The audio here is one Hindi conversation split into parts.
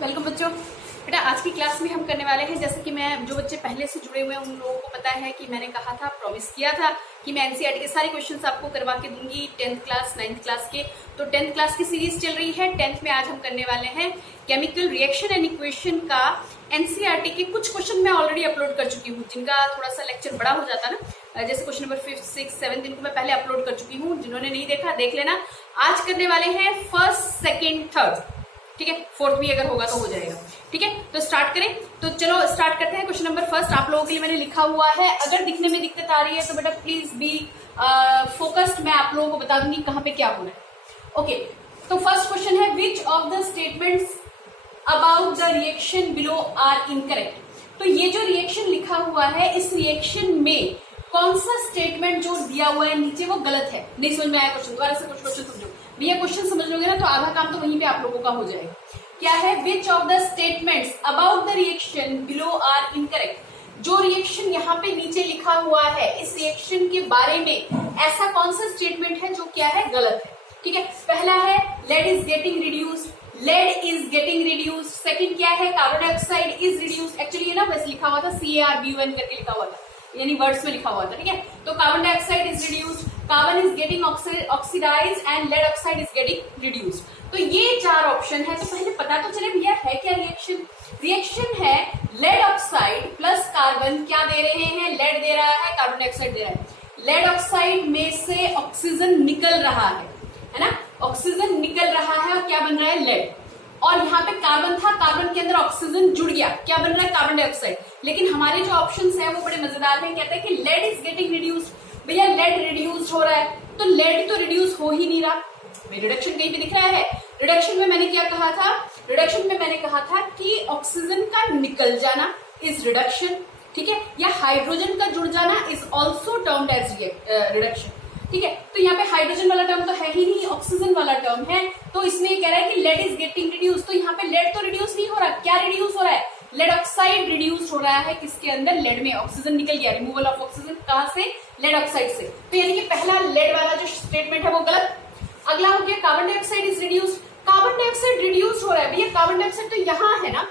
वेलकम बच्चों। बेटा आज की क्लास में हम करने वाले हैं, जैसे कि मैं जो बच्चे पहले से जुड़े हुए हैं उन लोगों को पता है कि मैंने कहा था, प्रॉमिस किया था कि मैं एनसीईआरटी के सारे क्वेश्चंस आपको करवा के दूंगी 10th क्लास 9th क्लास के। तो 10th क्लास की सीरीज चल रही है। 10th में आज हम करने वाले हैं केमिकल रिएक्शन एंड इक्वेशन का एनसीईआरटी के कुछ क्वेश्चन मैं ऑलरेडी अपलोड कर चुकी हूँ, जिनका थोड़ा सा लेक्चर बड़ा हो जाता ना, जैसे question number 5th 6th 7th इनको मैं पहले अपलोड कर चुकी हूँ। जिन्होंने नहीं देखा देख लेना। आज करने वाले हैं फर्स्ट सेकेंड थर्ड, ठीक है। फोर्थ भी अगर होगा तो हो जाएगा, ठीक है। तो स्टार्ट करें। तो चलो स्टार्ट करते हैं। क्वेश्चन नंबर फर्स्ट आप लोगों के लिए मैंने लिखा हुआ है। अगर दिखने में दिक्कत आ रही है तो बेटा प्लीज बी फोकस्ड। मैं आप लोगों को बता दूंगी कहां पे क्या होना है। ओके, तो फर्स्ट क्वेश्चन है which of the statements about the reaction below are incorrect. तो ये जो रिएक्शन लिखा हुआ है, इस रिएक्शन में कौन सा स्टेटमेंट जो दिया हुआ है नीचे वो गलत है। नहीं समझ में आया क्वेश्चन? दोबारा से कुछ क्वेश्चन समझो भैया। क्वेश्चन समझ लोगे ना तो आधा काम तो वहीं पे आप लोगों का हो जाएगा। क्या है? Which of the statements about the reaction below are incorrect. जो रिएक्शन यहाँ पे नीचे लिखा हुआ है, इस रिएक्शन के बारे में ऐसा कौन सा स्टेटमेंट है जो क्या है गलत है, ठीक है। पहला है lead is getting reduced, lead is getting reduced. Second क्या है? Carbon dioxide is reduced. Actually ये ना वैसे लिखा हुआ था CARBUN करके लिखा हुआ था, यानी वर्ड्स में लिखा हुआ था, ठीक है। तो carbon dioxide is reduced, carbon is getting oxidised and lead oxide is getting reduced. तो ये चार ऑप्शन है। तो पहले पता तो चले भैया है क्या रिएक्शन। रिएक्शन है लेड ऑक्साइड प्लस कार्बन। क्या दे रहे हैं? लेड दे रहा है, कार्बन डाइऑक्साइड दे रहा है। लेड ऑक्साइड में से ऑक्सीजन निकल रहा है ना। ऑक्सीजन निकल रहा है और क्या बन रहा है? लेड। और यहाँ पे कार्बन था, कार्बन के अंदर ऑक्सीजन जुड़ गया, क्या बन रहा है? Carbon dioxide. लेकिन हमारे जो ऑप्शंस हैं वो बड़े मजेदार हैं। कहते हैं कि लेड इज गेटिंग रिड्यूस्ड। भैया लेड रिड्यूस हो रहा है, तो लेड तो रिड्यूस हो ही नहीं रहा। रिडक्शन कहीं पे दिख रहा है? रिडक्शन में मैंने क्या कहा था? रिडक्शन में मैंने कहा था कि ऑक्सीजन का निकल जाना इज रिडक्शन, ठीक है। या हाइड्रोजन का जुड़ जाना is also termed as reduction, ठीक है। तो यहाँ पे हाइड्रोजन वाला टर्म तो है ही नहीं, ऑक्सीजन वाला टर्म है। तो इसमें ये कह रहा है कि लेड इज गेटिंग रिड्यूस। तो यहाँ पे लेड तो रिड्यूस नहीं हो रहा, क्या रिड्यूस हो रहा है? लेड ऑक्साइड रिड्यूस हो रहा है। किसके अंदर? लेड में। ऑक्सीजन निकल गया, रिमूवल ऑफ ऑक्सीजन कहां से? लेड ऑक्साइड से। तो यानी कि पहला लेड वाला जो स्टेटमेंट है वो गलत। अगला हो गया carbon dioxide is reduced. Carbon dioxide reduce हो रहा है। भैया कार्बन डाइऑक्साइड तो यहाँ है ना,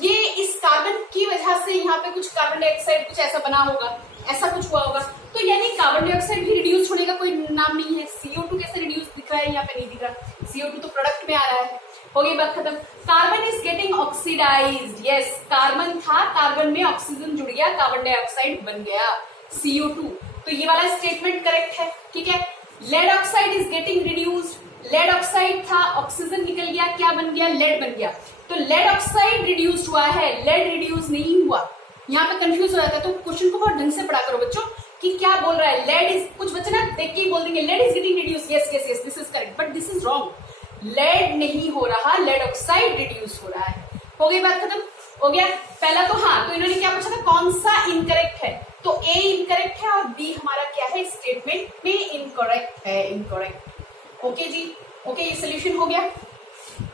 ये इस कार्बन की वजह से यहाँ पे कुछ कार्बन डाइऑक्साइड कुछ ऐसा बना होगा, ऐसा कुछ हुआ होगा। तो यानी कार्बन डाइऑक्साइड भी रिड्यूस होने का कोई नाम नहीं है। CO2 कैसे रिड्यूस दिख रहा है? यहाँ पे नहीं दिख रहा। CO2 तो प्रोडक्ट में आ रहा है। हो गई बात खत्म। Carbon is getting oxidised. Yes, carbon था, कार्बन में ऑक्सीजन जुड़ गया, कार्बन डाइऑक्साइड बन गया CO2। तो ये वाला स्टेटमेंट करेक्ट है, ठीक है। Lead oxide is getting reduced. Lead oxide था, ऑक्सीजन निकल गया, क्या बन गया? लेड बन गया। तो लेड ऑक्साइड रिड्यूस्ड हुआ है, लेड रिड्यूस नहीं हुआ। यहाँ पे कंफ्यूज हो जाता है, तो क्वेश्चन को बहुत ढंग से पढ़ा करो बच्चों कि क्या बोल रहा है। लेड इज, कुछ बच्चे ना देख के ही बोल देंगे lead is getting reduce. Yes yes yes, this is correct, but this is wrong. Lead नहीं हो रहा, लेड ऑक्साइड रिड्यूस हो रहा है। हो गई बात खत्म? हो गया पहला। तो हाँ, तो इन्होंने क्या पूछा था? कौन सा इनकरेक्ट है? तो A इनकरेक्ट है और B हमारा क्या है? स्टेटमेंट में इनकरेक्ट है, इनकरेक्ट। ओके जी, ओके, ये सोल्यूशन हो गया।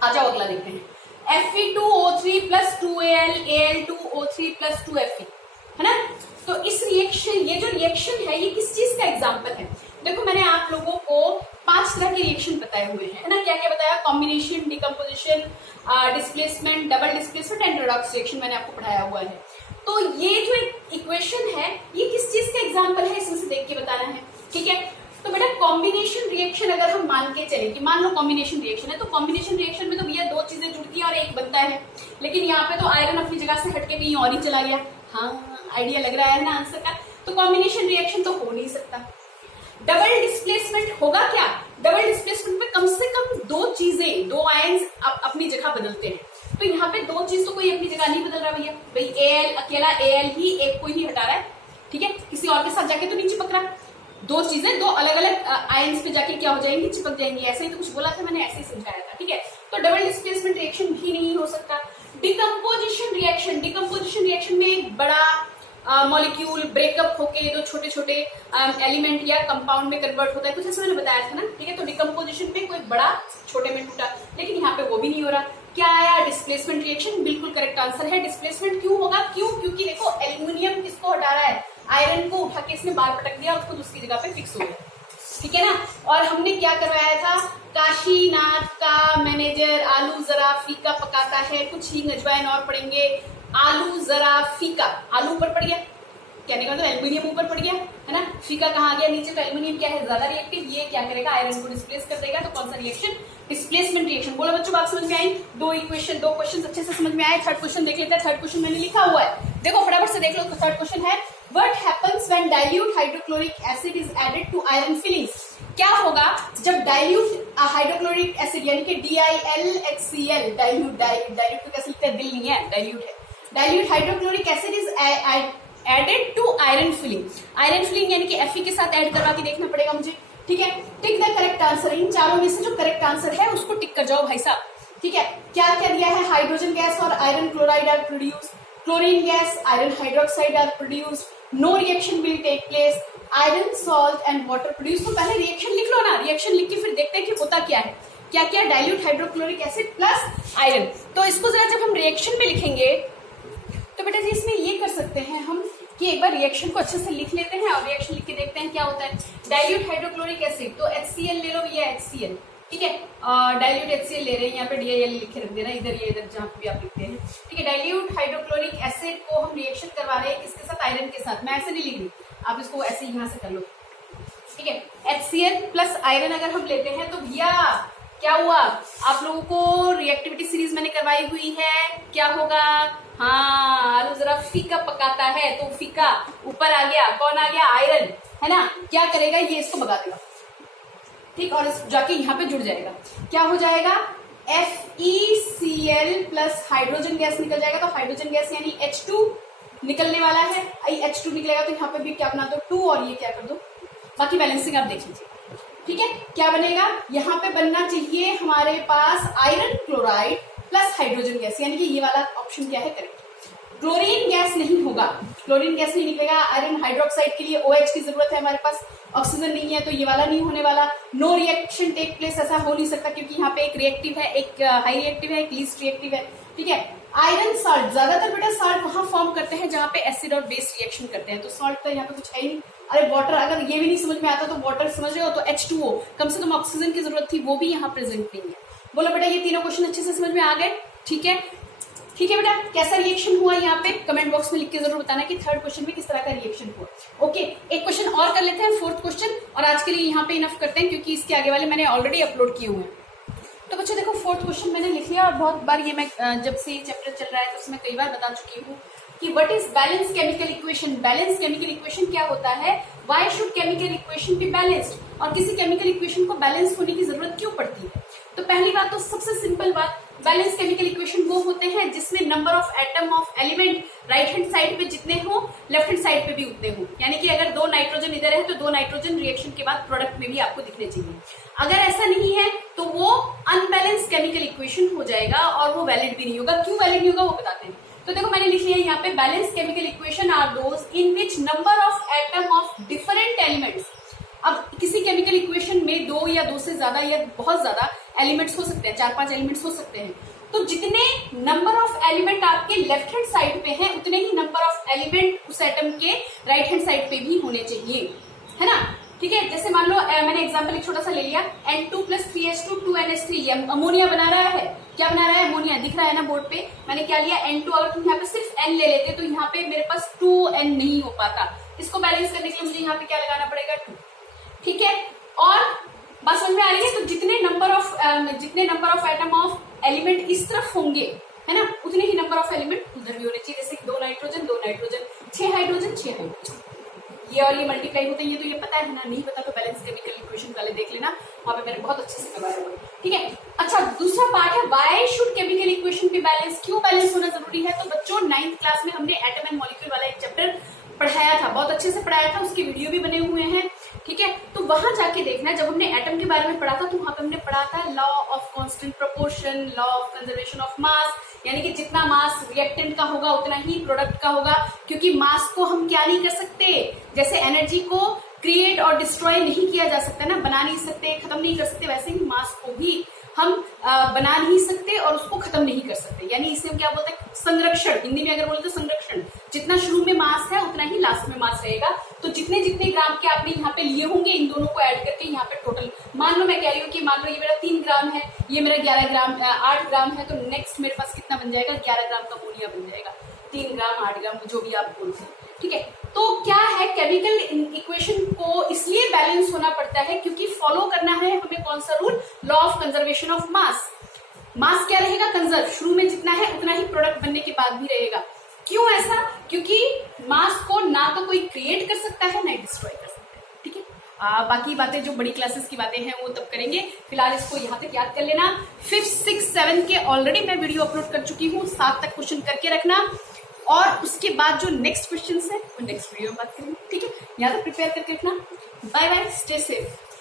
आ जाओ अगला देखते हैं। Fe2O3 plus 2Al, Al2O3 plus 2Fe, है ना। तो इस रिएक्शन, ये जो रिएक्शन है ये किस चीज का एग्जाम्पल है? देखो मैंने आप लोगों को 5 तरह के रिएक्शन बताए हुए हैं, है ना। क्या क्या बताया? Combination, decomposition, displacement, double displacement and redox reaction मैंने आपको पढ़ाया हुआ है। तो ये जो इक्वेशन है ये किस चीज का एग्जाम्पल है, इसमें से देख के बताना है, ठीक है। तो बेटा कॉम्बिनेशन रिएक्शन अगर हम मान के चले कि मान लो कॉम्बिनेशन रिएक्शन है, तो कॉम्बिनेशन रिएक्शन में तो भैया दो चीजें जुड़ती है और एक बनता है। लेकिन यहाँ पे तो आयरन अपनी जगह से हटके कहीं और ही चला गया। हाँ, आइडिया लग रहा है ना आंसर का। तो कॉम्बिनेशन रिएक्शन तो हो नहीं सकता। डबल डिस्प्लेसमेंट होगा क्या? डबल डिस्प्लेसमेंट में कम से कम दो चीजें, दो आयन्स अपनी जगह बदलते हैं। तो यहाँ पे दो चीज तो कोई अपनी जगह नहीं बदल रहा भैया। भाई Al अकेला Al ही एक को ही हटा रहा है, ठीक है। किसी और के साथ जाके तो नहीं चिपक रहा। दो चीजें दो अलग अलग आयन्स पे जाके क्या हो जाएंगी? चिपक जाएंगी। ऐसे ही तो कुछ बोला था मैंने, ऐसे ही समझाया था, ठीक है। तो डबल डिस्प्लेसमेंट रिएक्शन भी नहीं हो सकता। डिकम्पोजिशन रिएक्शन, डिकम्पोजिशन रिएक्शन में एक बड़ा मॉलिक्यूल ब्रेकअप होके दो छोटे छोटे एलिमेंट या कंपाउंड में कन्वर्ट होता है, कुछ ऐसा मैंने बताया था ना, ठीक है। तो डिकम्पोजिशन में कोई बड़ा छोटे में टूटा, लेकिन यहाँ पे वो भी नहीं हो रहा। क्या आया? Displacement reaction. बिल्कुल करेक्ट आंसर है। डिस्प्लेसमेंट क्यों होगा? क्यों? क्योंकि देखो एल्यूमिनियम किसको हटा रहा है? आयरन को उठा के इसने बाहर पटक दिया, उसको दूसरी जगह पे फिक्स हो गया। ठीक है ना। और हमने क्या करवाया था, काशीनाथ का मैनेजर आलू जरा फीका पकाता है, कुछ हींग अजवाइन और पड़ेंगे, आलू जरा फीका, आलू ऊपर पड़ गया, कहने का मतलब एल्यूमिनियम ऊपर पड़ गया है ना, फीका कहाँ गया नीचे, तो एल्यूमिनियम क्या है ज्यादा रिएक्टिव, ये क्या करेगा आयरन को डिस्प्लेस कर देगा, तो कौन सा रिएक्शन, डिस्प्लेसमेंट रिएक्शन। बोलो बच्चों बात समझ में आई, दो क्वेश्चन अच्छे से समझ में आए। थर्ड क्वेश्चन देख लेते हैं, थर्ड क्वेश्चन मैंने लिखा हुआ है, देखो फटाफट से देख लो। तो थर्ड क्वेश्चन है, what happens when dilute hydrochloric acid is added to iron filings. क्या होगा जब डाइल्यूट हाइड्रोक्लोरिक एसिड यानी कि DiLHCl, डाइल्यूट को कैसे लिखते हैं, दिल नहीं है, डाइल्यूट है, dilute hydrochloric acid is added to iron filing, iron filing यानी कि Fe के साथ ऐड करवा के देखना पड़ेगा मुझे, ठीक है। टिक द करेक्ट आंसर, इन चारों में से जो करेक्ट आंसर है उसको टिक कर जाओ भाई साहब, ठीक है। क्या क्या दिया है, हाइड्रोजन गैस और iron chloride are produce, chlorine gas iron hydroxide are produce, no reaction will take place, iron salt and water produce. तो पहले रिएक्शन लिख लो ना, रिएक्शन लिख के फिर देखते हैं कि होता क्या है, क्या क्या, dilute hydrochloric acid plus iron. तो इसको जरा जब हम रिएक्शन में लिखेंगे तो बेटा जी इसमें ये कर सकते हैं हम कि एक बार रिएक्शन को अच्छे से लिख लेते हैं और रिएक्शन लिख के देखते हैं क्या होता है। डाइल्यूट हाइड्रोक्लोरिक एसिड, तो HCl ले लो, ये HCl, ठीक है, डाइल्यूट HCl ले रहे हैं, यहाँ पे DiL लिखे रख देना, इधर ये इधर जहाँ भी आप लिखते हैं, ठीक है। डाइल्यूट हाइड्रोक्लोरिक एसिड को हम रिएक्शन करवा रहे हैं किसके साथ, आयरन के साथ, मैं ऐसे नहीं लिख रही, आप इसको ऐसे यहाँ से कर लो, ठीक है। HCl प्लस आयरन अगर हम लेते हैं तो भैया क्या हुआ, आप लोगों को रिएक्टिविटी सीरीज मैंने करवाई हुई है, क्या होगा, हाँ आलू जरा फीका पकाता है, तो फीका ऊपर आ गया, कौन आ गया, आयरन, है ना, क्या करेगा ये इसको भगा देगा, ठीक, और जाके यहाँ पे जुड़ जाएगा, क्या हो जाएगा, FeCl प्लस हाइड्रोजन गैस निकल जाएगा, तो हाइड्रोजन गैस यानी H2 निकलने वाला है, H2 निकलेगा तो यहाँ पे भी क्या बना दो 2 और ये क्या कर दो, बाकी बैलेंसिंग आप देख लीजिए, ठीक है। क्या बनेगा, यहाँ पे बनना चाहिए हमारे पास iron chloride plus hydrogen gas, यानी कि ये वाला ऑप्शन क्या है करेक्ट। क्लोरीन गैस नहीं होगा, क्लोरीन गैस नहीं निकलेगा, आयरन हाइड्रोक्साइड के लिए OH की जरूरत है, हमारे पास ऑक्सीजन नहीं है, तो ये वाला नहीं होने वाला। नो रिएक्शन टेक प्लेस, ऐसा हो नहीं सकता क्योंकि यहाँ पे एक रिएक्टिव है, एक हाई रिएक्टिव है, एक लीस्ट रिएक्टिव है, ठीक है। आयरन साल्ट, ज्यादातर बेटा साल्ट वहां फॉर्म करते हैं जहाँ पे एसिड और बेस रिएक्शन करते हैं, तो साल्ट तो यहाँ पे कुछ है ही नहीं। अरे वाटर, अगर ये भी नहीं समझ में आता तो वाटर समझ रहे हो, तो H2O, कम से कम ऑक्सीजन की जरूरत थी, वो भी यहाँ प्रेजेंट नहीं है। बोलो बेटा ये तीनों क्वेश्चन अच्छे से समझ में आ गए, ठीक है, ठीक है बेटा। कैसा रिएक्शन हुआ यहाँ पे कमेंट बॉक्स में लिख के जरूर बताना कि थर्ड क्वेश्चन में किस तरह का रिएक्शन हुआ। ओके, एक क्वेश्चन और कर लेते हैं, फोर्थ क्वेश्चन, और आज के लिए यहाँ पे इनफ करते हैं क्योंकि इसके आगे वाले मैंने ऑलरेडी अपलोड किए हुए हैं। तो बच्चों देखो फोर्थ क्वेश्चन मैंने लिख लिया और बहुत बार ये मैं जब से ये चैप्टर चल रहा है तो उसमें कई बार बता चुकी हूँ कि what is balance chemical equation. Balance chemical equation क्या होता है, why should chemical equation be balanced, और किसी केमिकल इक्वेशन को बैलेंस होने की जरूरत क्यों पड़ती है। तो पहली बात तो सबसे सिंपल बात, बैलेंस केमिकल इक्वेशन वो होते हैं जिसमें number of atom of element right hand side पे जितने हो लेफ्ट हैंड साइड पे भी उतने हो, यानी कि अगर 2 नाइट्रोजन इधर है तो 2 नाइट्रोजन रिएक्शन के बाद प्रोडक्ट में भी आपको दिखने चाहिए। अगर ऐसा नहीं है तो वो अनबैलेंस केमिकल इक्वेशन हो जाएगा और वो वैलिड भी नहीं होगा। क्यों वैलिड नहीं होगा वो बताते हैं। तो देखो मैंने लिख लिया यहाँ पे, balance chemical equation are those in which number of atom of different elements. अब किसी केमिकल इक्वेशन में 2 या 2 से ज्यादा या बहुत ज्यादा एलिमेंट्स हो सकते हैं, 4-5 एलिमेंट्स हो सकते हैं, तो जितने नंबर ऑफ एलिमेंट आपके लेफ्ट हैंड साइड पे हैं उतने ही नंबर ऑफ एलिमेंट उस एटम के राइट हैंड साइड पे भी होने चाहिए, है ना। ठीक है, जैसे मान लो मैंने एग्जांपल एक छोटा सा ले लिया, N2 + 3H2 2NH3, ये अमोनिया बना रहा है। क्या बना रहा है, अमोनिया दिख रहा है ना बोर्ड पे। मैंने क्या लिया N2, अगर तुम यहाँ पे सिर्फ N ले लेते तो यहाँ पे मेरे पास 2N नहीं हो पाता। इसको बैलेंस करने के लिए मुझे यहाँ पे क्या लगाना पड़ेगा, 2। ठीक है, और बात समझ में आ रही है। तो जितने number of atom of element इस तरफ होंगे, है ना, उतने ही नंबर ऑफ एलिमेंट उधर भी होने चाहिए। जैसे 2 नाइट्रोजन 2 नाइट्रोजन, 6 हाइड्रोजन 6 हाइड्रोजन, ये और ये मल्टीप्लाई होते हैं। ये तो ये पता है ना, नहीं पता तो बैलेंस केमिकल इक्वेशन वाले देख लेना, वहां पे मैंने बहुत अच्छे से करवाया हुआ है। ठीक है, अच्छा दूसरा पार्ट है why should chemical equation be balance, क्यों बैलेंस होना जरूरी है। तो बच्चों 9th क्लास में हमने एटम एंड मॉलिक्यूल वाला एक चैप्टर पढ़ाया था, बहुत अच्छे से पढ़ाया था, उसके वीडियो भी बने हुए हैं। ठीक है, तो वहां जाके देखना, जब हमने एटम के बारे में पढ़ा था तो वहां पे हमने पढ़ा था law of constant proportion, law of conservation of मास, यानी कि जितना मास रिएक्टेंट का होगा उतना ही प्रोडक्ट का होगा, क्योंकि मास को हम क्या नहीं कर सकते, जैसे एनर्जी को क्रिएट और डिस्ट्रॉय नहीं किया जा सकता ना, बना नहीं सकते, खत्म नहीं कर सकते, वैसे ही मास को भी हम बना नहीं सकते और उसको खत्म नहीं कर सकते। यानी इसे हम क्या बोलते हैं, संरक्षण। हिंदी में अगर बोलते हैं संरक्षण, जितना शुरू में मास है उतना ही लास्ट में मास रहेगा। तो जितने जितने ग्राम के आपने यहाँ पे लिए होंगे इन दोनों को ऐड करके यहाँ पे टोटल, मान लो मैं कह रही हूँ कि मान लो ये मेरा 3 ग्राम है, ये मेरा 11 ग्राम 8 ग्राम है, तो नेक्स्ट मेरे पास कितना बन जाएगा, 11 ग्राम का अमोनिया बन जाएगा। 3 ग्राम 8 ग्राम जो भी आप बोलते हैं, ठीक है। तो क्या है, केमिकल इक्वेशन को इसलिए बैलेंस होना पड़ता है क्योंकि फॉलो करना है हमें कौन सा rule, law of conservation of mass. Mass क्या रहेगा, कंजर्व, शुरू में जितना है उतना ही प्रोडक्ट बनने के बाद भी रहेगा। क्यों ऐसा, क्योंकि मास को ना तो कोई क्रिएट कर सकता है ना डिस्ट्रॉय कर सकता है, ठीक है। बाकी बातें जो बड़ी क्लासेस की बातें हैं वो तब करेंगे, फिलहाल इसको यहाँ तक याद कर लेना। 5th 6th 7th के ऑलरेडी मैं वीडियो अपलोड कर चुकी हूँ, 7 तक क्वेश्चन करके रखना, और उसके बाद जो नेक्स्ट क्वेश्चन है वो नेक्स्ट वीडियो में बात करेंगे, ठीक है। यहाँ तक प्रिपेयर करके रखना। Bye bye, stay safe.